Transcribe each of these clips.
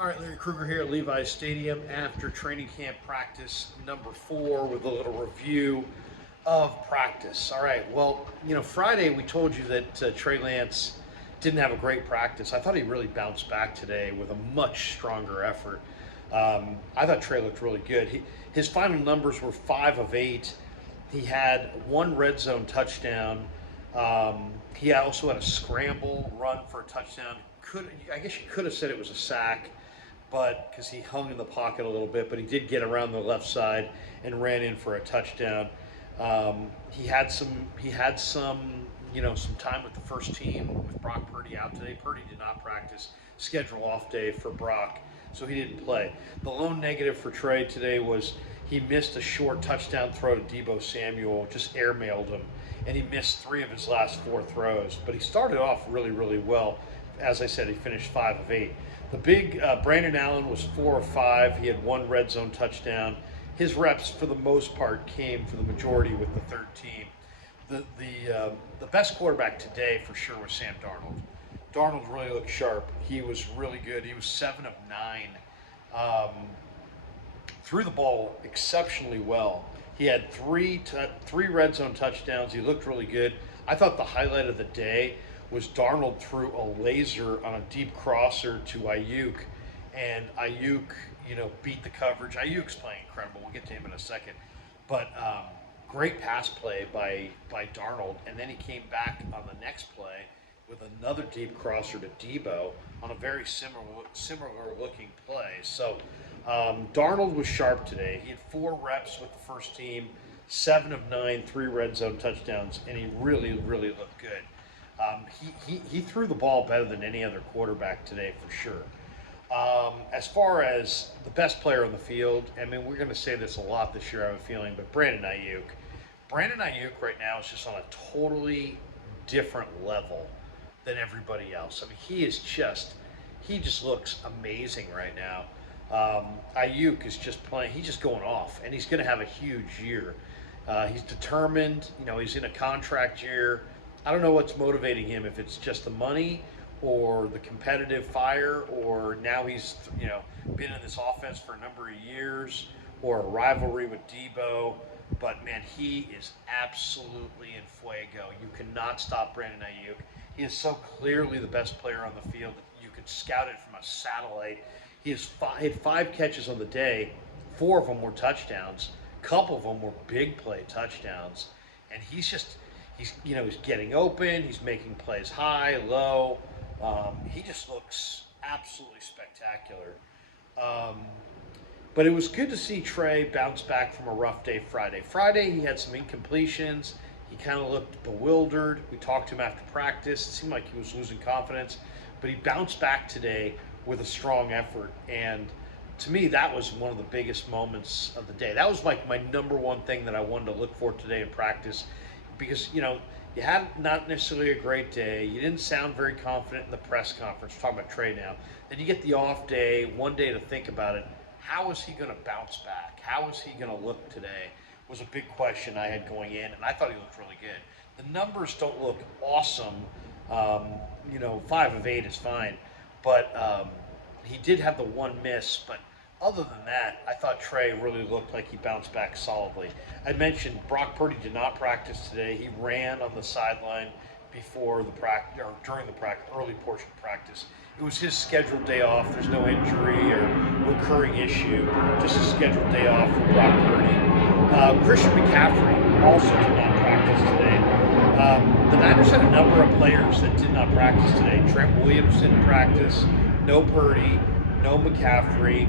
All right, Larry Krueger here at Levi's Stadium after training camp practice number 4 with a little review of practice. All right, well, Friday we told you that Trey Lance didn't have a great practice. I thought he really bounced back today with a much stronger effort. I thought Trey looked really good. His final numbers were 5 of 8. He had one red zone touchdown. He also had a scramble run for a touchdown. I guess you could have said it was a sack, but because he hung in the pocket a little bit, but he did get around the left side and ran in for a touchdown. He had some. Some time with the first team with Brock Purdy out today. Purdy did not practice. Schedule off day for Brock, so he didn't play. The lone negative for Trey today was he missed a short touchdown throw to Deebo Samuel, just airmailed him, and he missed 3 of his last 4 throws. But he started off really, really well. As I said, he finished 5 of 8. The big Brandon Allen was 4 of 5. He had 1 red zone touchdown. His reps, for the most part, came for the majority with the third team. The best quarterback today for sure was Sam Darnold. Darnold really looked sharp. He was really good. He was 7 of 9. Threw the ball exceptionally well. He had three red zone touchdowns. He looked really good. I thought the highlight of the day was Darnold threw a laser on a deep crosser to Ayuk, and Ayuk, beat the coverage. Ayuk's playing incredible. We'll get to him in a second, but great pass play by Darnold, and then he came back on the next play with another deep crosser to Deebo on a very similar looking play. So Darnold was sharp today. He had 4 reps with the first team, 7 of 9, 3 red zone touchdowns, and he really, really looked good. He threw the ball better than any other quarterback today for sure. As far as the best player on the field, I mean, we're going to say this a lot this year, I have a feeling, but Brandon Ayuk. Brandon Ayuk right now is just on a totally different level than everybody else. I mean, he just looks amazing right now. Ayuk is just playing, he's just going off, and he's going to have a huge year. He's determined, he's in a contract year. I don't know what's motivating him, if it's just the money or the competitive fire, or now he's been in this offense for a number of years, or a rivalry with Deebo. But man, he is absolutely in fuego. You cannot stop Brandon Ayuk. He is so clearly the best player on the field that you could scout it from a satellite. He had 5 catches on the day. 4 of them were touchdowns. A couple of them were big play touchdowns, and he's getting open. He's making plays high, low. He just looks absolutely spectacular. But it was good to see Trey bounce back from a rough day Friday. Friday, he had some incompletions. He kind of looked bewildered. We talked to him after practice. It seemed like he was losing confidence. But he bounced back today with a strong effort. And to me, that was one of the biggest moments of the day. That was like my number one thing that I wanted to look for today in practice. Because, you had not necessarily a great day. You didn't sound very confident in the press conference. We're talking about Trey now. Then you get the off day, one day to think about it. How is he going to bounce back? How is he going to look today? Was a big question I had going in, and I thought he looked really good. The numbers don't look awesome. 5 of 8 is fine, but he did have the one miss. But other than that, I thought Trey really looked like he bounced back solidly. I mentioned Brock Purdy did not practice today. He ran on the sideline before the practice, or during the early portion of practice. It was his scheduled day off. There's no injury or recurring issue, just a scheduled day off for Brock Purdy. Christian McCaffrey also did not practice today. The Niners had a number of players that did not practice today. Trent Williams didn't practice. No Purdy. No McCaffrey.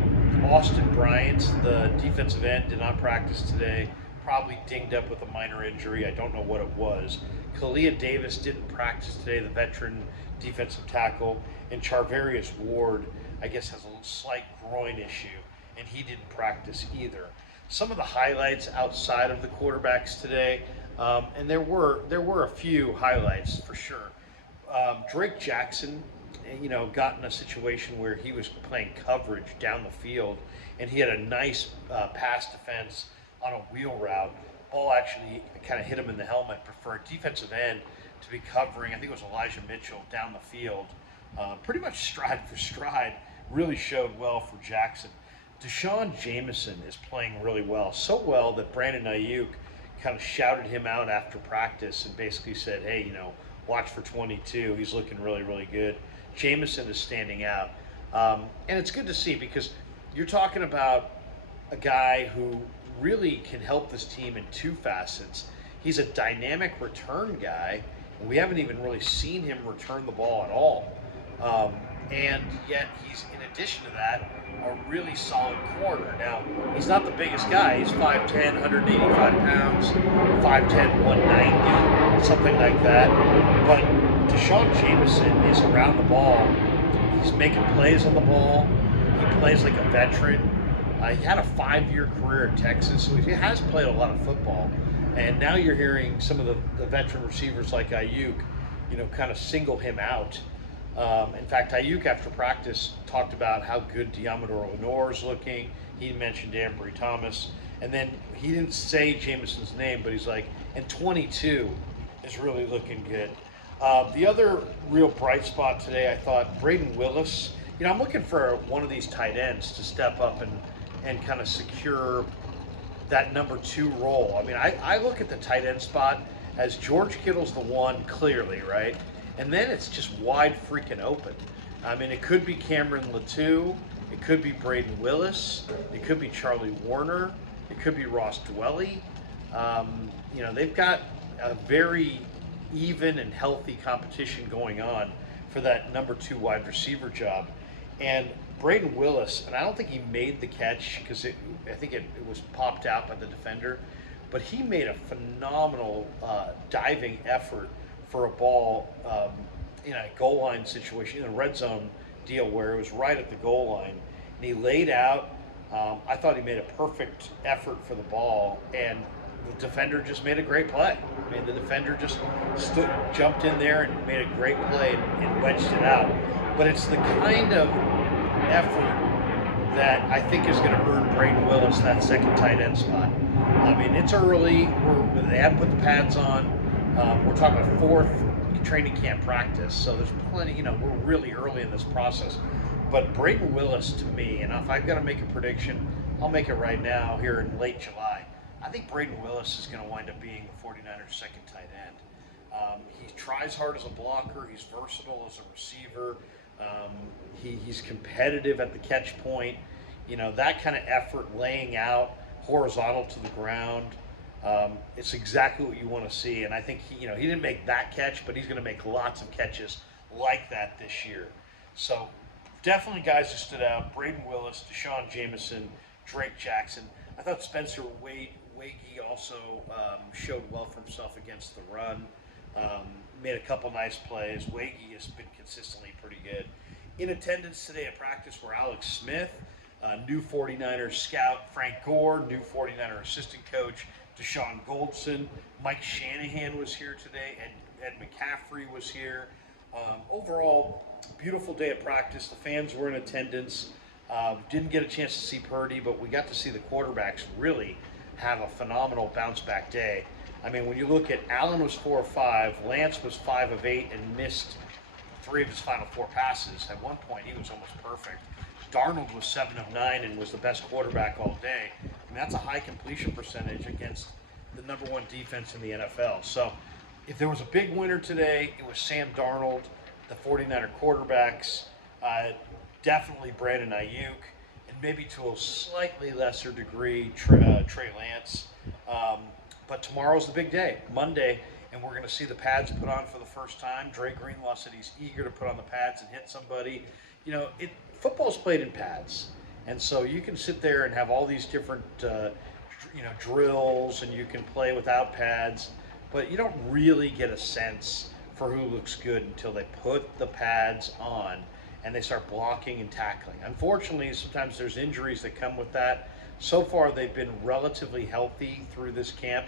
Austin Bryant, the defensive end, did not practice today. Probably dinged up with a minor injury. I don't know what it was. Kalia Davis didn't practice today, the veteran defensive tackle. And Charvarius Ward, I guess, has a slight groin issue, and he didn't practice either. Some of the highlights outside of the quarterbacks today, and there were a few highlights for sure. Drake Jackson, got in a situation where he was playing coverage down the field, and he had a nice pass defense on a wheel route. Ball actually kind of hit him in the helmet. Preferred defensive end to be covering, I think it was Elijah Mitchell, down the field, pretty much stride for stride really showed well for Jackson. Deshaun Jameson is playing really well, so well that Brandon Ayuk kind of shouted him out after practice and basically said, "Hey, watch for 22. He's looking really, really good." Jameson is standing out, and it's good to see because you're talking about a guy who really can help this team in two facets. He's a dynamic return guy, and we haven't even really seen him return the ball at all. Um, and yet he's, in addition to that, a really solid corner. Now, he's not the biggest guy. He's 5'10", 185 pounds, 5'10", 190, something like that. But Deshaun Jameson is around the ball. He's making plays on the ball. He plays like a veteran. He had a 5-year career in Texas, so he has played a lot of football. And now you're hearing some of the veteran receivers like Ayuk, kind of single him out. In fact, Ayuk after practice talked about how good Diamador Lenore is looking. He mentioned Ambry Thomas. And then he didn't say Jameson's name, but he's like, and 22 is really looking good. The other real bright spot today, I thought, Braden Willis. I'm looking for one of these tight ends to step up and kind of secure that number 2 role. I mean, I look at the tight end spot as George Kittle's the one, clearly, right? And then it's just wide freaking open. I mean, it could be Cameron Latou, it could be Braden Willis, it could be Charlie Warner, it could be Ross Dwelley. They've got a very even and healthy competition going on for that number 2 wide receiver job. And Braden Willis, and I don't think he made the catch because I think it was popped out by the defender, but he made a phenomenal diving effort for a ball in a goal line situation, in a red zone deal where it was right at the goal line. And he laid out. I thought he made a perfect effort for the ball, and the defender just made a great play. I mean, the defender just jumped in there and made a great play and wedged it out. But it's the kind of effort that I think is going to earn Braden Willis that second tight end spot. I mean, it's early. They haven't put the pads on. We're talking about 4th training camp practice, so there's plenty. We're really early in this process. But Braden Willis, to me, and if I've got to make a prediction, I'll make it right now here in late July. I think Braden Willis is going to wind up being the 49ers' second tight end. He tries hard as a blocker. He's versatile as a receiver. He's competitive at the catch point. That kind of effort, laying out horizontal to the ground. It's exactly what you want to see. And I think he didn't make that catch, but he's going to make lots of catches like that this year. So definitely guys who stood out: Braden Willis, Deshaun Jameson, Drake Jackson. I thought Spencer Wagee also showed well for himself against the run. Made a couple nice plays. Wagee has been consistently pretty good. In attendance today at practice were Alex Smith, new 49ers scout Frank Gore, new 49er assistant coach Deshaun Goldson. Mike Shanahan was here today. Ed McCaffrey was here. Overall, beautiful day at practice. The fans were in attendance. Didn't get a chance to see Purdy, but we got to see the quarterbacks really have a phenomenal bounce back day. I mean, when you look at Allen was 4 of 5, Lance was 5 of 8 and missed 3 of his final 4 passes. At one point, he was almost perfect. Darnold was 7 of 9 and was the best quarterback all day. I mean, that's a high completion percentage against the number 1 defense in the NFL. So if there was a big winner today, it was Sam Darnold, the 49er quarterbacks, definitely Brandon Ayuk, and maybe to a slightly lesser degree, Trey Lance. But tomorrow's the big day, Monday, and we're going to see the pads put on for the first time. Dre Greenlaw said he's eager to put on the pads and hit somebody. Football's played in pads, and so you can sit there and have all these different, drills, and you can play without pads, but you don't really get a sense for who looks good until they put the pads on and they start blocking and tackling. Unfortunately, sometimes there's injuries that come with that. So far, they've been relatively healthy through this camp,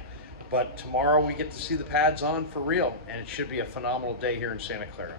but tomorrow we get to see the pads on for real, and it should be a phenomenal day here in Santa Clara.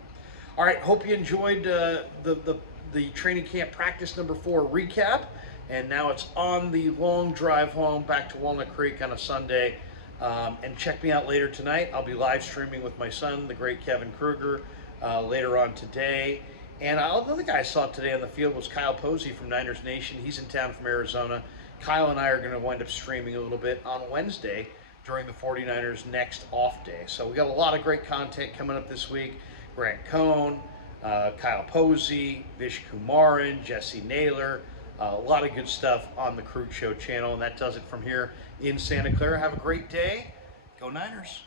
All right, hope you enjoyed the training camp practice number 4 recap, and now it's on the long drive home back to Walnut Creek on a Sunday. And check me out later tonight. I'll be live streaming with my son, the great Kevin Kruger, later on today. And another guy I saw today on the field was Kyle Posey from Niners Nation. He's in town from Arizona. Kyle and I are going to wind up streaming a little bit on Wednesday during the 49ers' next off day. So we got a lot of great content coming up this week. Grant Cohn, Kyle Posey, Vish Kumaran, Jesse Naylor. A lot of good stuff on the Krug Show channel. And that does it from here in Santa Clara. Have a great day. Go Niners.